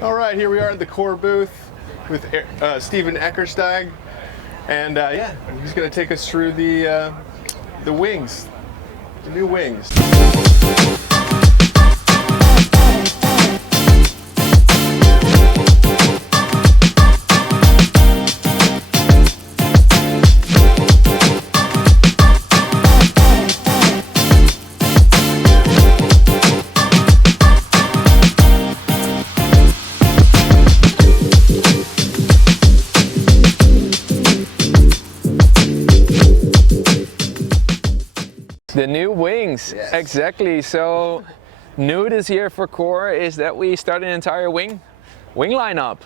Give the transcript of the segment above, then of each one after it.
All right, here we are at the Core booth with Steven Akkersdijk, and yeah, he's going to take us through the wings, the new wings. The new wings, yes. Exactly. So new this year for Core is that we started an entire wing lineup.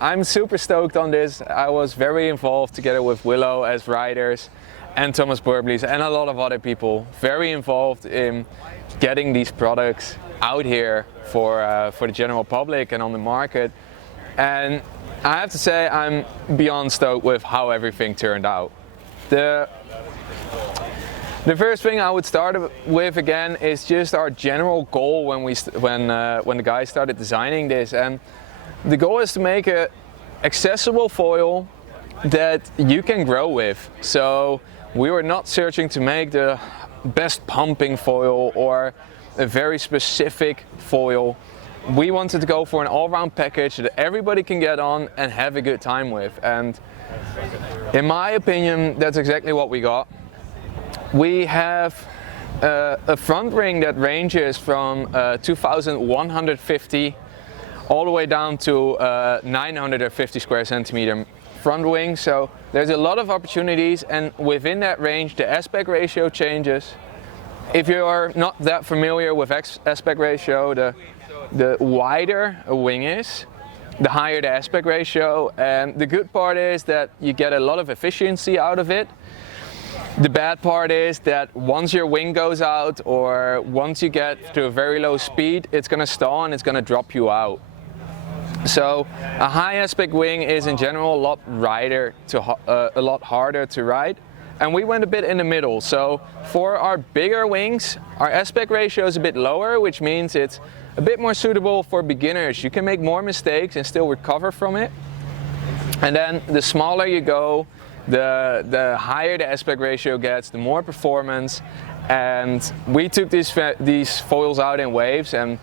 I'm super stoked on this. I was very involved together with Willow as riders and Thomas Burbley's and a lot of other people very involved in getting these products out here for the general public and on the market. And I have to say I'm beyond stoked with how everything turned out. The first thing I would start with again is just our general goal when the guys started designing this, and the goal is to make an accessible foil that you can grow with. So we were not searching to make the best pumping foil or a very specific foil. We wanted to go for an all-round package that everybody can get on and have a good time with, and in my opinion that's exactly what we got. We have a front ring that ranges from 2,150 all the way down to 950 square centimeter front wing. So there's a lot of opportunities, and within that range the aspect ratio changes. If you are not that familiar with aspect ratio, the wider a wing is, the higher the aspect ratio, and the good part is that you get a lot of efficiency out of it. The bad part is that once your wing goes out or once you get to a very low speed, it's going to stall and it's going to drop you out. So a high aspect wing is in general a lot harder to ride, and we went a bit in the middle. So for our bigger wings, our aspect ratio is a bit lower, which means it's a bit more suitable for beginners. You can make more mistakes and still recover from it. And then the smaller you go, the higher the aspect ratio gets, the more performance. And we took these foils out in waves, and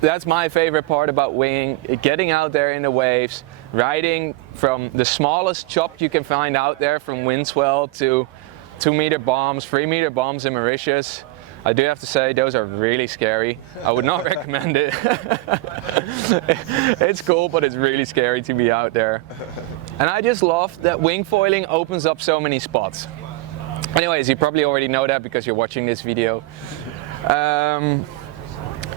that's my favorite part about winging, getting out there in the waves, riding from the smallest chop you can find out there, from wind swell to 2-meter bombs, 3-meter bombs in Mauritius. I do have to say those are really scary. I would not recommend it. It's cool, but it's really scary to be out there. And I just love that wing foiling opens up so many spots. Anyways, you probably already know that because you're watching this video.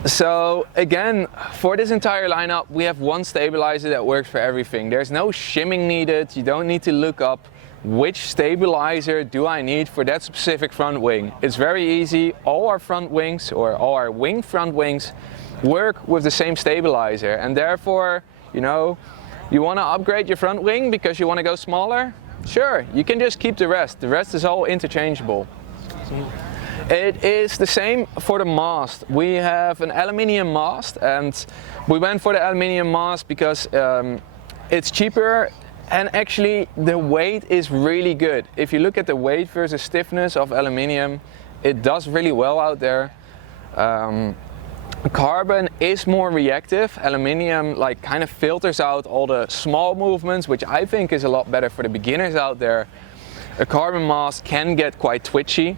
So again, for this entire lineup, we have one stabilizer that works for everything. There's no shimming needed. You don't need to look up which stabilizer do I need for that specific front wing. It's very easy. All our front wings, or all our wing front wings, work with the same stabilizer, and therefore, you know, you want to upgrade your front wing because you want to go smaller? Sure, you can just keep the rest. The rest is all interchangeable. It is the same for the mast. We have an aluminium mast, and we went for the aluminium mast because it's cheaper. And actually the weight is really good. If you look at the weight versus stiffness of aluminium, it does really well out there. Carbon is more reactive. Aluminium kind of filters out all the small movements, which I think is a lot better for the beginners out there. A carbon mast can get quite twitchy.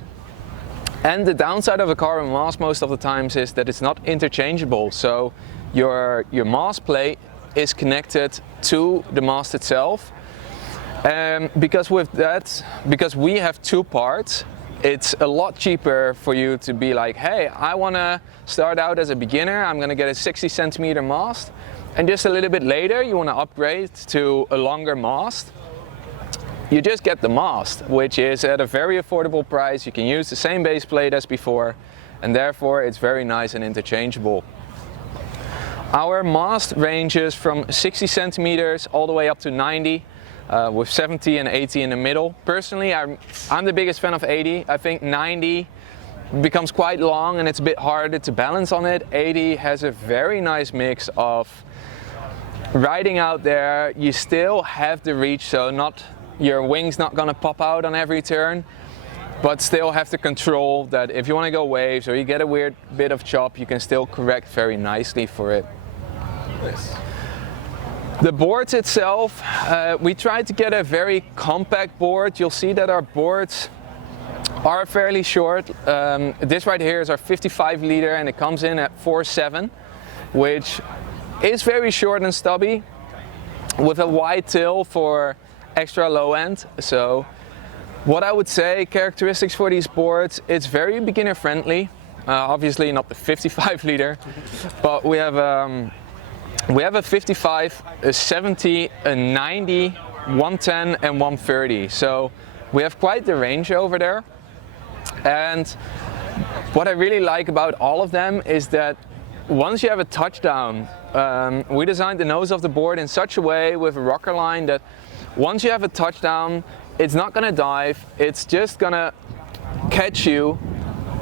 And the downside of a carbon mast most of the times is that it's not interchangeable. So your mast plate is connected to the mast itself, because we have two parts, it's a lot cheaper for you to be like, hey, I want to start out as a beginner, I'm going to get a 60 centimeter mast, and just a little bit later you want to upgrade to a longer mast. You just get the mast, which is at a very affordable price. You can use the same base plate as before, and therefore it's very nice and interchangeable. Our mast ranges from 60 centimeters all the way up to 90, with 70 and 80 in the middle. Personally, I'm the biggest fan of 80. I think 90 becomes quite long and it's a bit harder to balance on it. 80 has a very nice mix of riding out there, you still have the reach, so your wing's not gonna pop out on every turn, but still have the control that if you want to go waves or you get a weird bit of chop, you can still correct very nicely for it. Nice. The boards itself, we tried to get a very compact board. You'll see that our boards are fairly short. This right here is our 55 liter and it comes in at 4.7, which is very short and stubby with a wide tail for extra low end. So what I would say, characteristics for these boards, it's very beginner friendly. Obviously not the 55 liter, but we have a 55, a 70, a 90, 110 and 130. So we have quite the range over there. And what I really like about all of them is that once you have a touchdown, we designed the nose of the board in such a way with a rocker line that once you have a touchdown, it's not gonna dive, it's just gonna catch you.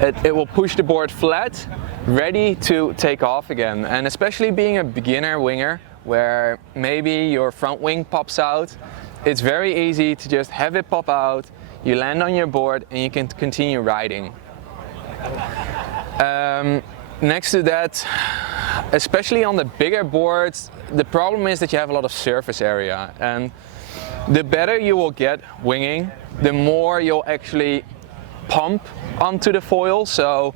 It will push the board flat, ready to take off again. And especially being a beginner winger, where maybe your front wing pops out, it's very easy to just have it pop out, you land on your board and you can continue riding. Next to that, especially on the bigger boards, the problem is that you have a lot of surface area, and the better you will get winging, the more you'll actually pump onto the foil. So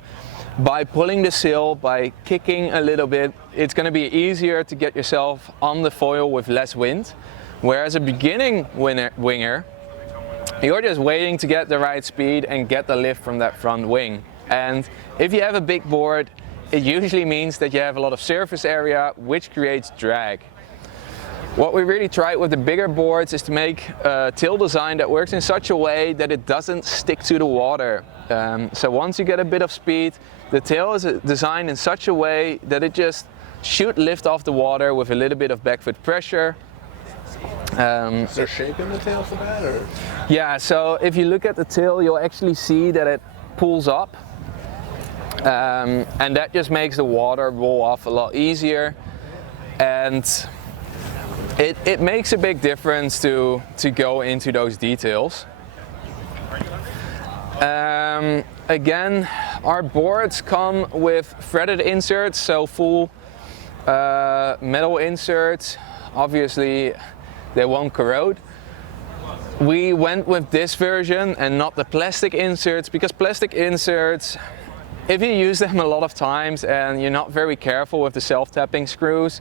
by pulling the sail, by kicking a little bit, it's going to be easier to get yourself on the foil with less wind. Whereas a beginning winger, you're just waiting to get the right speed and get the lift from that front wing. And if you have a big board, it usually means that you have a lot of surface area, which creates drag. What we really tried with the bigger boards is to make a tail design that works in such a way that it doesn't stick to the water. So once you get a bit of speed, the tail is designed in such a way that it just should lift off the water with a little bit of back foot pressure. Is there shape in the tail for that? Or? Yeah, so if you look at the tail, you'll actually see that it pulls up. And that just makes the water roll off a lot easier. And it makes a big difference to go into those details. Again, our boards come with threaded inserts, so full metal inserts. Obviously, they won't corrode. We went with this version and not the plastic inserts, because plastic inserts, if you use them a lot of times and you're not very careful with the self-tapping screws,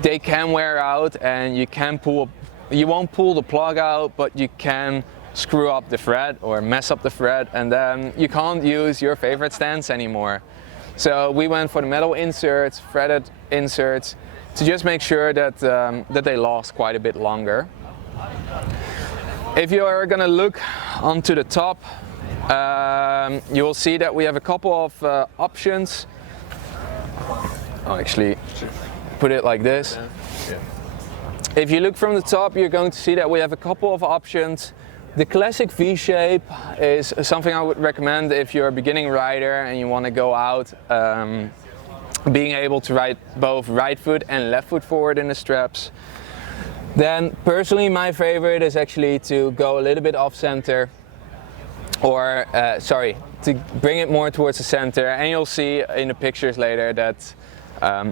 they can wear out and you won't pull the plug out, but you can screw up the thread or mess up the thread, and then you can't use your favorite stance anymore. So we went for the metal inserts, threaded inserts, to just make sure that, that they last quite a bit longer. If you are going to look onto the top, you will see that we have a couple of options. I'll actually put it like this. If you look from the top, you're going to see that we have a couple of options. The classic V-shape is something I would recommend if you're a beginning rider and you want to go out being able to ride both right foot and left foot forward in the straps. Then personally my favorite is actually to go a little bit off center, or to bring it more towards the center, and you'll see in the pictures later that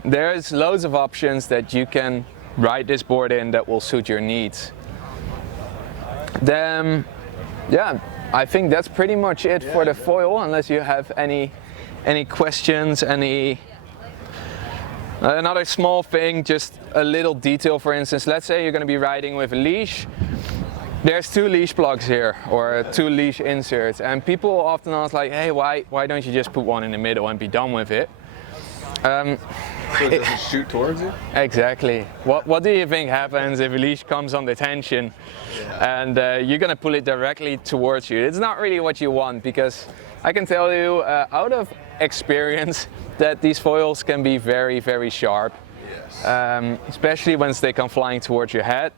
there's loads of options that you can ride this board in that will suit your needs. Then, yeah, I think that's pretty much it for the foil, unless you have any questions, another small thing, just a little detail. For instance, let's say you're going to be riding with a leash. There's two leash plugs here, or two leash inserts, and people often ask like, hey, why don't you just put one in the middle and be done with it? So it doesn't shoot towards you? Exactly. What do you think happens if a leash comes under tension and you're going to pull it directly towards you? It's not really what you want, because I can tell you out of experience that these foils can be very, very sharp, especially once they come flying towards your head.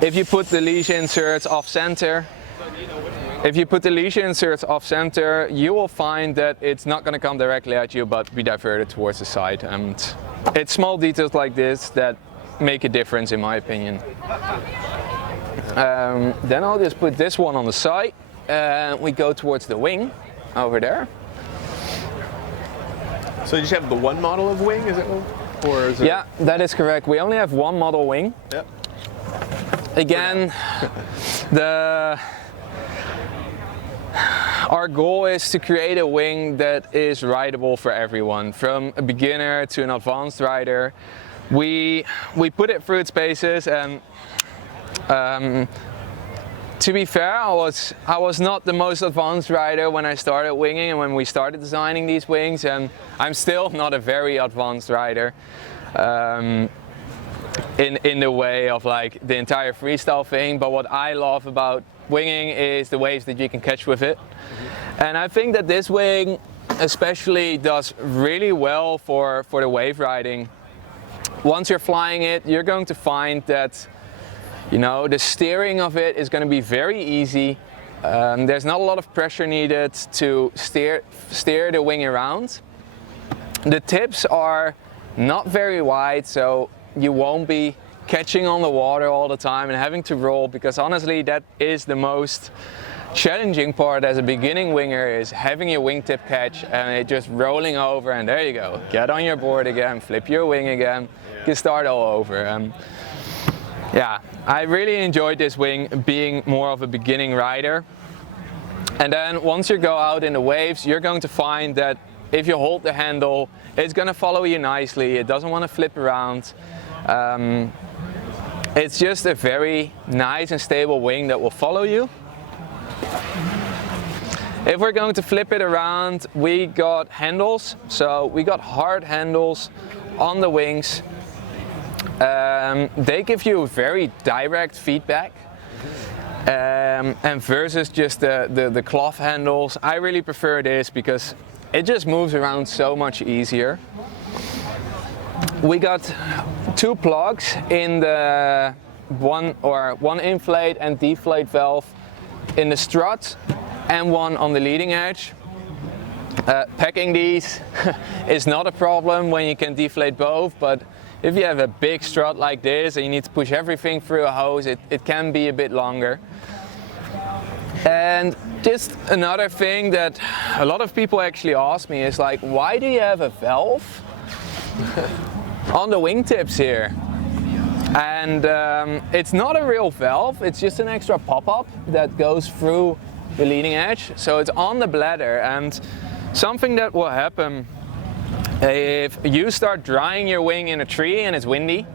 If you put the leash inserts off center, If you put the leash inserts off center, you will find that it's not going to come directly at you, but be diverted towards the side. And it's small details like this that make a difference, in my opinion. Then I'll just put this one on the side. We go towards the wing over there. So you just have the one model of wing, is it? Or is it... Yeah, that is correct. We only have one model wing. Yep. Again, our goal is to create a wing that is rideable for everyone, from a beginner to an advanced rider. We put it through its paces, and to be fair, I was not the most advanced rider when I started winging and when we started designing these wings, and I'm still not a very advanced rider in the way of like the entire freestyle thing. But what I love about winging is the waves that you can catch with it. And I think that this wing especially does really well for the wave riding. Once you're flying it, you're going to find that, you know, the steering of it is going to be very easy. There's not a lot of pressure needed to steer the wing around. The tips are not very wide, so you won't be catching on the water all the time and having to roll, because honestly that is the most challenging part as a beginning winger, is having your wingtip catch and it just rolling over, and there you go, get on your board again, flip your wing again, you can start all over. Yeah, I really enjoyed this wing being more of a beginning rider. And then once you go out in the waves, you're going to find that if you hold the handle, it's going to follow you nicely, it doesn't want to flip around. It's just a very nice and stable wing that will follow you. If we're going to flip it around, we got handles, so we got hard handles on the wings. They give you very direct feedback, and versus just the cloth handles, I really prefer this because it just moves around so much easier. We got two plugs in the one inflate and deflate valve in the strut, and one on the leading edge. Packing these is not a problem when you can deflate both, but if you have a big strut like this and you need to push everything through a hose, it can be a bit longer. And just another thing that a lot of people actually ask me is like, why do you have a valve on the wingtips here? And it's not a real valve, it's just an extra pop-up that goes through the leading edge. So it's on the bladder, and something that will happen if you start drying your wing in a tree and it's windy,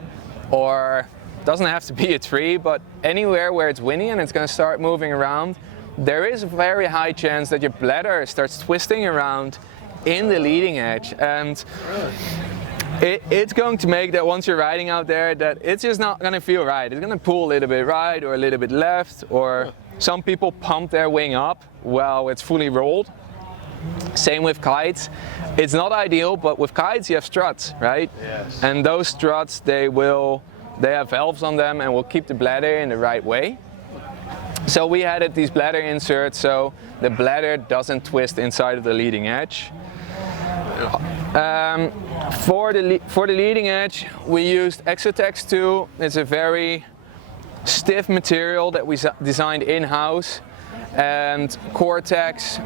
or doesn't have to be a tree, but anywhere where it's windy and it's going to start moving around, there is a very high chance that your bladder starts twisting around in the leading edge. And it's going to make that once you're riding out there, that it's just not going to feel right. It's going to pull a little bit right or a little bit left, or some people pump their wing up while it's fully rolled. Same with kites. It's not ideal, but with kites you have struts, right? Yes. And those struts, they have valves on them and will keep the bladder in the right way. So we added these bladder inserts so the bladder doesn't twist inside of the leading edge. For the leading edge, we used Exotex 2. It's a very stiff material that we designed in-house, and Cortex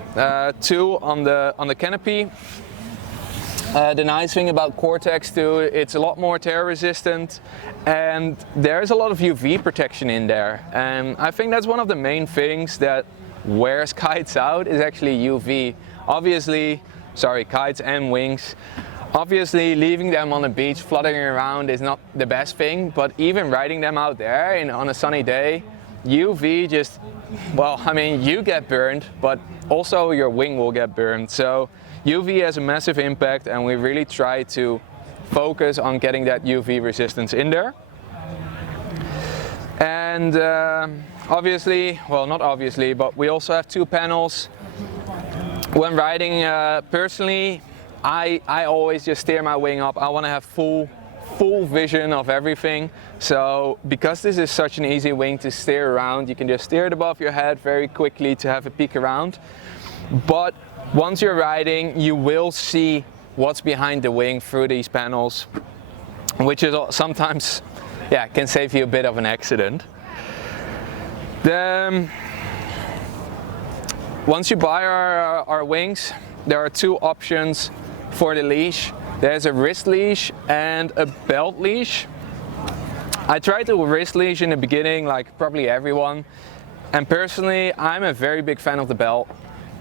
2 on the Canopy. The nice thing about Cortex 2, it's a lot more tear resistant, and there's a lot of UV protection in there. And I think that's one of the main things that wears kites out, is actually UV. Obviously, kites and wings. Obviously, leaving them on the beach fluttering around is not the best thing, but even riding them out there on a sunny day, UV just, well, I mean, you get burned, but also your wing will get burned. So UV has a massive impact, and we really try to focus on getting that UV resistance in there. And obviously, well, not obviously, but we also have two panels. When riding, personally, I always just steer my wing up. I want to have full full vision of everything. So because this is such an easy wing to steer around, you can just steer it above your head very quickly to have a peek around. But once you're riding, you will see what's behind the wing through these panels, which is sometimes, yeah, can save you a bit of an accident. Then, once you buy our wings, there are two options for the leash. There's a wrist leash and a belt leash. I tried the wrist leash in the beginning, like probably everyone. And personally, I'm a very big fan of the belt,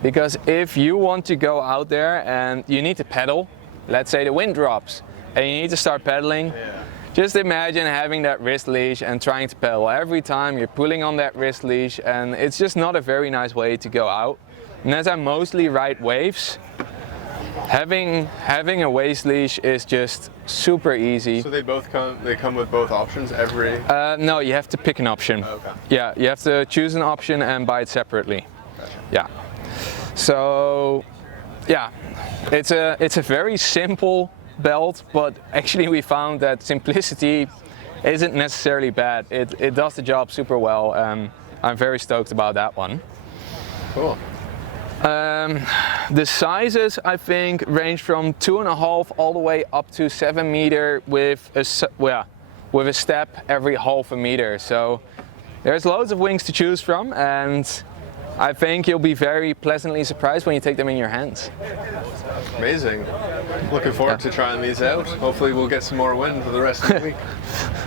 because if you want to go out there and you need to pedal, let's say the wind drops and you need to start pedaling, just imagine having that wrist leash and trying to pedal. Every time you're pulling on that wrist leash, and it's just not a very nice way to go out. And as I mostly ride waves, having a waist leash is just super easy. So they come with both options every? No, you have to pick an option. Okay. Yeah, you have to choose an option and buy it separately. Gotcha. Yeah. So, yeah, it's a very simple belt, but actually we found that simplicity isn't necessarily bad. It does the job super well. I'm very stoked about that one. Cool. The sizes, I think, range from 2.5 all the way up to 7 meter with a step every half a meter. So there's loads of wings to choose from, and I think you'll be very pleasantly surprised when you take them in your hands. Amazing. Looking forward to trying these out. Hopefully we'll get some more wind for the rest of the week.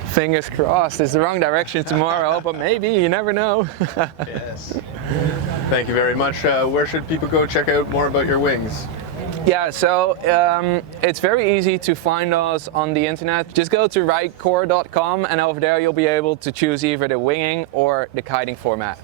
Fingers crossed. It's the wrong direction tomorrow, but maybe, you never know. Yes. Thank you very much. Where should people go check out more about your wings? Yeah, so it's very easy to find us on the internet. Just go to ridecore.com, and over there you'll be able to choose either the winging or the kiting format.